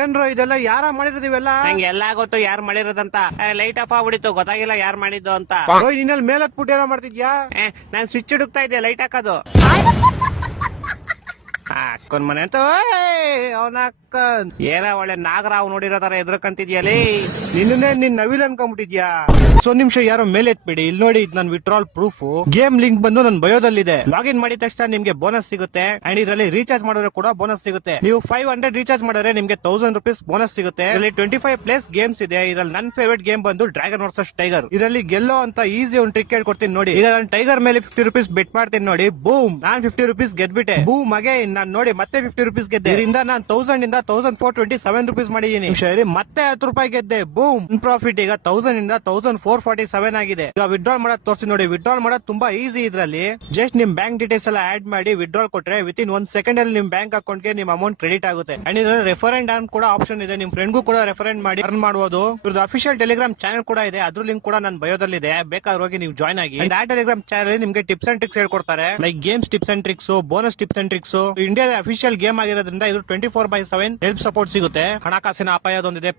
ಏನ್ರೋ ಇದೆಲ್ಲ ಯಾರ ಮಾಡಿರೋದಿವೆಲ್ಲ? ನಂಗೆ ಎಲ್ಲಾ ಗೊತ್ತು ಯಾರು ಮಾಡಿರೋದಂತ. ಲೈಟ್ ಆಫ್ ಆಗ್ಬಿಡಿತ್ತು, ಗೊತ್ತಾಗಿಲ್ಲ ಯಾರು ಮಾಡಿದ್ದು ಅಂತ. ನಿನ್ನಲ್ಲಿ ಮೇಲ್ ಹತ್ಬಿಟ್ಟು ಏನೋ ಮಾಡ್ತಿದ್ಯಾ? ನಾನ್ ಸ್ವಿಚ್ ಹುಡುಕ್ತಾ ಇದ್ದೆ ಲೈಟ್ ಹಾಕೋದು. ಅಕ್ಕನ್ ಮನೆ ಅಂತ ಅವನ ಅಕ್ಕನ್ ಏನ ಒಳ್ಳೆ ನಾಗರಾವ್ ನೋಡಿರೋ ತರ ಎದ್ರಕಂತಿದ್ಯಲ್ಲಿ. ನಿನ್ನೆ ನಿನ್ ನವಿಲ್ ಅನ್ಕೊಂಡ್ಬಿಟ್ಟಿದ್ಯಾ? ಸೊ ನಿಮಿಷ ಯಾರೋ ಮೇಲೆ ಎತ್ಬಿಡಿ. ಇಲ್ಲಿ ನೋಡಿ, ಇದು ನನ್ ವಿಡ್ರಾಲ್ ಪ್ರೂಫ್. ಗೇಮ್ ಲಿಂಕ್ ಬಂದು ನನ್ ಬಯೋದಲ್ಲಿದೆ. ಲಾಗಿನ್ ಮಾಡಿದ ತಕ್ಷಣ ನಿಮ್ಗೆ ಬೋನಸ್ ಸಿಗುತ್ತೆ. ಅಂಡ್ ಇದರಲ್ಲಿ ರೀಚಾರ್ಜ್ ಮಾಡಿದ್ರೆ ಕೂಡ ಬೋನಸ್ ಸಿಗುತ್ತೆ. ನೀವು 500 ರೀಚಾರ್ಜ್ ಮಾಡಿದ್ರೆ ನಿಮ್ಗೆ 1000 ರೂಪೀಸ್ ಬೋನಸ್ ಸಿಗುತ್ತೆ. ಇದರಲ್ಲಿ 25 ಪ್ಲೇಸ್ ಗೇಮ್ಸ್ ಇದೆ. ಇದರಲ್ಲಿ ನನ್ ಫೇವರೇಟ್ ಗೇಮ್ ಬಂದು ಡ್ರ್ಯಾಗನ್ ವರ್ಸಸ್ ಟೈಗರ್. ಇದರಲ್ಲಿ ಗೆಲ್ಲೋ ಅಂತ ಈಸಿ ಒಂದು ಟ್ರಿಕ್ ಹೇಳ್ಕೊಡ್ತೀನಿ ನೋಡಿ. ಈಗ ನಾನು ಟೈಗರ್ ಮೇಲೆ 50 ರೂಪೀಸ್ ಬೆಟ್ ಮಾಡ್ತೀನಿ ನೋಡಿ. ಬೂಮ್, ನಾನ್ 50 ರೂಪೀಸ್ ಗೆದ್ಬಿಟ್ಟೆ. ಬೂಮ್ ಅಗೆ ನಾನ್ ನೋಡಿ ಮತ್ತೆ 50 ರೂಪೀಸ್ ಗೆದ್ದೆ. ಇದರಿಂದ ನಾನು 1000 ಇಂದ 1427 ರೂಪೀಸ್ ಮಾಡಿದೀನಿ. ಮತ್ತೆ 10 ರೂಪಾಯಿ ಗೆದ್ದೆ. ಬೂಮ್, ಪ್ರಾಫಿಟ್ ಈಗ 1000 ಇಂದ 1447 ಆಗಿದೆ. ಈಗ ವಿಡ್ರಾಲ್ ಮಾಡೋದು ತೋರಿಸಿ ನೋಡಿ. ವಿಡ್ರಾಲ್ ಮಾಡೋದು ತುಂಬಾ ಈಸಿ. ಇದರಲ್ಲಿ ಜಸ್ಟ್ ನಿಮ್ ಬ್ಯಾಂಕ್ ಡೀಟೇಲ್ಸ್ ಎಲ್ಲ ಆಡ್ ಮಾಡಿ ವಿಡ್ರಾಲ್ ಕೊಟ್ರೆ ವಿತಿನ್ 1 ಸೆಕೆಂಡ್ ಅಲ್ಲಿ ನಿಮ್ ಬ್ಯಾಂಕ್ ಅಕೌಂಟ್ ಗೆ ನಿಮ್ ಅಮೌಂಟ್ ಕ್ರೆಡಿಟ್ ಆಗುತ್ತೆ. ಅಂಡ್ ಇದರಲ್ಲಿ ರೆಫರೆಂಡ್ ಅರ್ನ್ ಕೂಡ ಆಪ್ಷನ್ ಇದೆ. ನಿಮ್ ಫ್ರೆಂಡ್ಗೂ ಕೂಡ ರೆಫರೆಂಡ್ ಮಾಡಿ ಅರ್ನ್ ಮಾಡಬಹುದು. ಇವ್ರದ್ದು ಅಫಿಷಿಯಲ್ ಟೆಲಿಗ್ರಾಮ್ ಚಾನಲ್ ಕೂಡ ಇದೆ. ಅದ್ರ ಲಿಂಕ್ ಕೂಡ ನನ್ನ ಬಯೋದಲ್ಲಿದೆ. ಬೇಕಾದ್ರೆ ಹೋಗಿ ನೀವು ಜಾಯ್ನ್ ಆಗಿ. ಆ ಟೆಲಿಗ್ರಾಮ್ ಚಾನಲ್ ನಿಮ್ಗೆ ಟಿಪ್ಸ್ ಅಂಡ್ ಟ್ರಿಕ್ಸ್ ಹೇಳ್ಕೊಡ್ತಾರೆ. Like games tips and tricks, bonus tips and tricks. ಇಂಡಿಯಾದ ಅಫಿಷಿಯಲ್ ಗೇಮ್ ಆಗಿರೋದ್ರಿಂದ ಇದು 24/7 ಹೆಲ್ಪ್ ಸಪೋರ್ಟ್ ಸಿಗುತ್ತೆ. ಹಣಕಾಸಿನ ಅಪಾಯದೊಂದಿದೆ.